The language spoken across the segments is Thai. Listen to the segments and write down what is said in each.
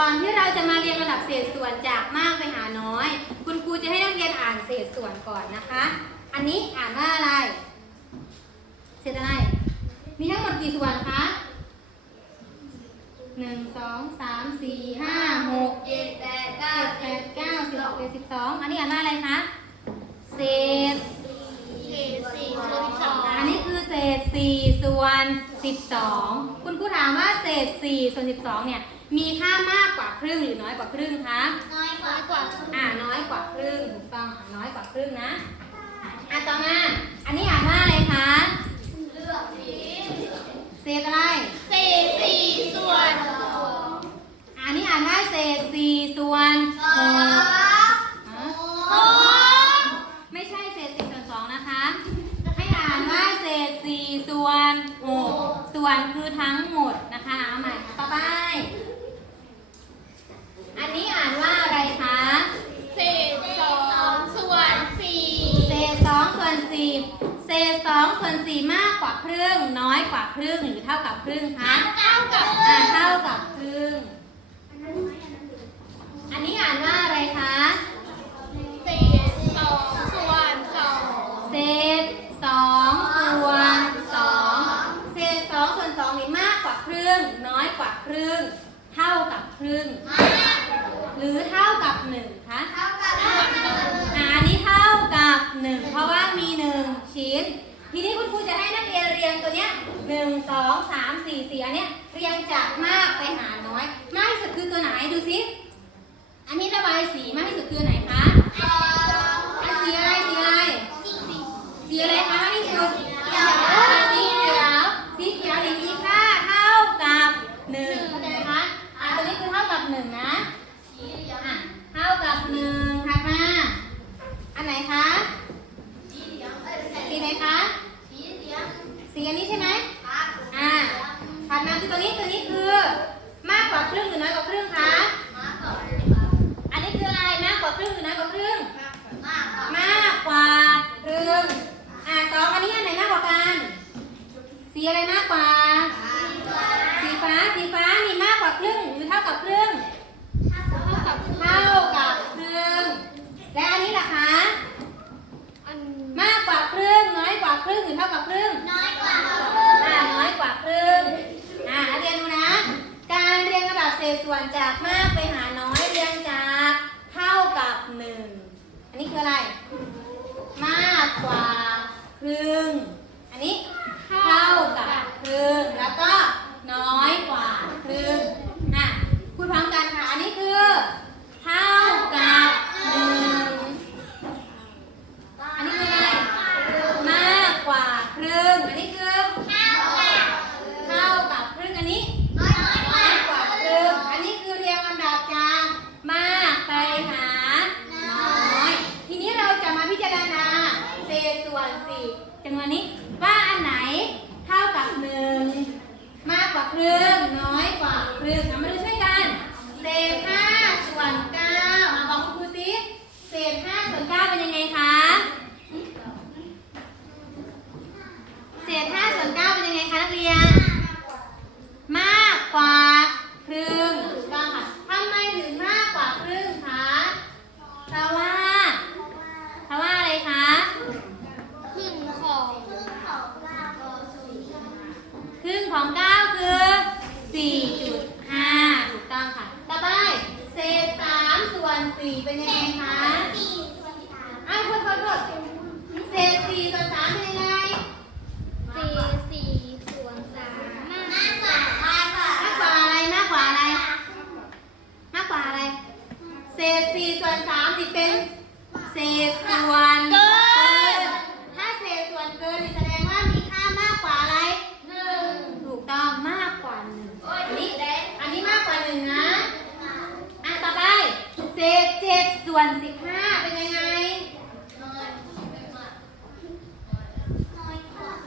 ก่อนที่เราจะมาเรียนระดับเศษส่วนจากมากไปหาน้อย คุณครูจะให้นักเรียนอ่านเศษส่วนก่อนนะคะ อันนี้อ่านว่าอะไร เศษอะไร มีทั้งหมดกี่ส่วนคะหนึ่งสองสามสี่ห้าหกเจ็ดแปดเก้าเจ็ดแปดเก้าสิบเอ็ดสิบสองอันนี้อ่านว่าอะไรคะ เศษสี่สี่ส่วนสองอันนี้คือเศษ4 ส่วน 12 คุณครูถามว่าเศษ 4 ส่วน 12 เนี่ย มีค่ามากกว่าครึ่งหรือน้อยกว่าครึ่งคะ น้อยกว่ากว่าอ่า น้อยกว่าครึ่งถูกต้องค่ะน้อยกว่าครึ่งนะ อะต่อมา อันนี้อ่านว่าอะไรคะ เลือกสี เศษอะไร สี่สี่ส่วน อันนี้อ่านว่าเศษ4ส่วน สอง 6ฮะ หก ไม่ใช่เศษ4ส่วน2นะคะ ให้อ่านว่าเศษ4 ส่วน6ส่วนคือทั้งหมดนะคะ เอาใหม่ค่ะต่อไป อันนี้อ่านว่าอะไรคะสี่สองส่วนสี่เศษ2ส่วน4เศษ2ส่วน4มากกว่าครึ่ง น้อยกว่าครึ่งหรือเท่ากับครึ่งคะเท่ากับอ่าเท่ากับครึ่ง อันนี้อ่านว่าอะไรคะ สี่สองส่วนสอง เศษ2ส่วน2เศษ2ส่วน2นี่มากกว่าครึ่ง น้อยกว่าค รึ่ง เท่ากับครึ่ง หรือเท่ากับ1คะเท่ากับหนึ่งอ่าอันนี้เท่ากับ1เพราะว่ามี1ชิ้น ทีนี้คุณครูจะให้นักเรียนเรียงตัวเนี้ย1 2 3 4 4อันเนี้ยเรียงจากมากไปหาน้อย มากที่สุดคือตัวไหนดูสิอันนี้ระบายสีมากที่สุดคือไหนคะ สอง อันสีอะไรสีอะไร สี่สี่ สีอะไรคะมากที่สุด สีเขียว สีเขียว สีเขียวอย่างนี้ค่าเท่ากับหนึ่งเข้าใจไหมคะอ่าตัวนี้คือเท่ากับหนึ่งนะ สีเหลือง อะเท่ากับหนึ่งถัดมา อันไหนคะ สีเหลืองเอ้ย สีไหนคะ สีเหลือง สีอันนี้ใช่ไหม ครับ อ่า ถัดมาคือตัวนี้ตัวนี้คือ มากกว่าครึ่งหรือน้อยกว่าครึ่งคะ มากกว่าเลยครับ อันนี้คืออะไร มากกว่าครึ่งหรือน้อยกว่าครึ่ง มากกว่า มากกว่าครึ่ง อ่าสองอันนี้อันไหนมากกว่ากัน สี อะไรมากกว่า สีฟ้า สีฟ้านี่มากกว่าครึ่งหรือเท่ากับครึ่ง เท่ากับ เท่ากับครึ่ง และอันนี้ล่ะคะ อัน มากกว่าครึ่ง น้อยกว่าครึ่งหรือเท่ากับครึ่ง น้อยกว่า อ่า น้อยกว่าครึ่ง อ่าเรียนดูนะ การเรียงระดับเศษส่วนจากมากไปหาน้อยเรียงจากเท่ากับหนึ่ง อันนี้คืออะไร มากกว่าครึ่ง อันนี้เท่ากับครึ่ง แล้วก็น้อยกว่าครึ่ง อะพูดพร้อมกันค่ะ อันนี้คือ เท่ากับหนึ่ง อันนี้คืออะไร มากกว่าครึ่ง อันนี้คือ เท่ากับครึ่ง อันนี้ น้อยกว่าครึ่ง อันนี้คือเรียงลำดับจากมากไปหา น้อย ทีนี้เราจะมาพิจารณาเศษส่วนสี่จำนวนนี้ว่าอันไหนเท่ากับหนึ่งมากกว่าครึ่ง น้อยกว่าครึ่งเอามาดูช่วยกัน เศษห้าส่วนเก้ามาบอกคุณครูสิเศษห้าส่วนเก้าเป็นยังไงคะ เศษห้าส่วนเก้าเป็นยังไงคะนักเรียน มากกว่าครึ่งถูกต้องค่ะทำไมถึงมากกว่าครึ่งคะ เพราะว่า เพราะว่าอะไรคะ ขึ้นของ ครึ่ง ของเก้าคือ 4.5 ถูกต้องค่ะ ต่อไป เศษ3ส่วน4เป็นยังไงคะอ้าวโทษโทษโทษเศษ4ส่วน3เป็นยังไงสี่สี่ส่วนสามมากกว่ามากกว่ามากกว่าอะไรมากกว่าอะไร มากกว่าอะไร เศษ4ส่วน3นี่เป็น เศษส่วนเกิน ถ้าเศษส่วนเกินนี่แสดงว่ามีค่ามากกว่าอะไร หนึ่ง ถูกต้องมากกว่าหนึ่ง โอ้ย อัน นี่ นี้ เด็ก อันนี้มากกว่าหนึ่งนะ อะต่อไป เศษเจ็ดส่ วนสิบห้าเป็นยังไงน้อย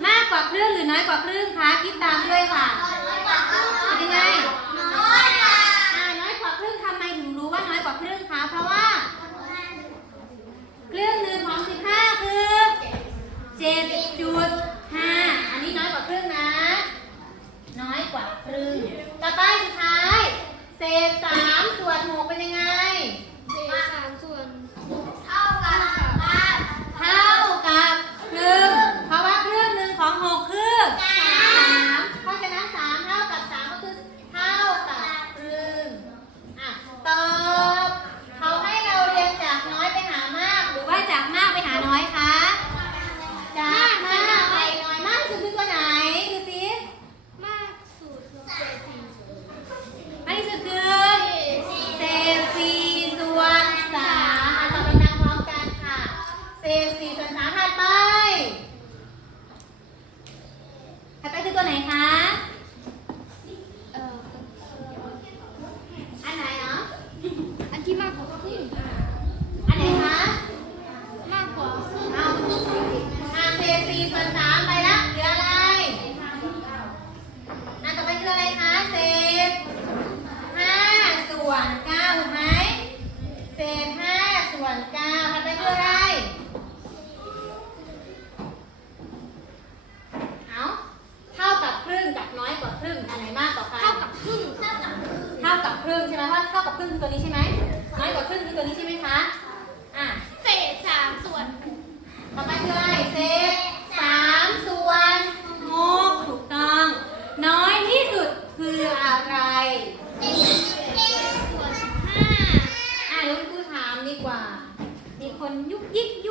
มากกว่าครึ่งหรือน้อยกว่าครึ่งคะคิดตามด้วยค่ะน้อยกว่าครึ่งเป็นยังไง อะไร เอาเท่ากับครึ่งกับน้อยกว่าครึ่งอันไหนมากกว่ากันเท่ากับครึ่งเท่ากับครึ่งเท่ากับครึ่งใช่ไหมเท่ากับครึ่งคือตัวนี้ใช่ไหมน้อยกว่าครึ่งคือตัวนี้ใช่ไหมคะ อะเศษสามส่วน ต่อไปคืออะไรเศษ คนยุกยิกยุ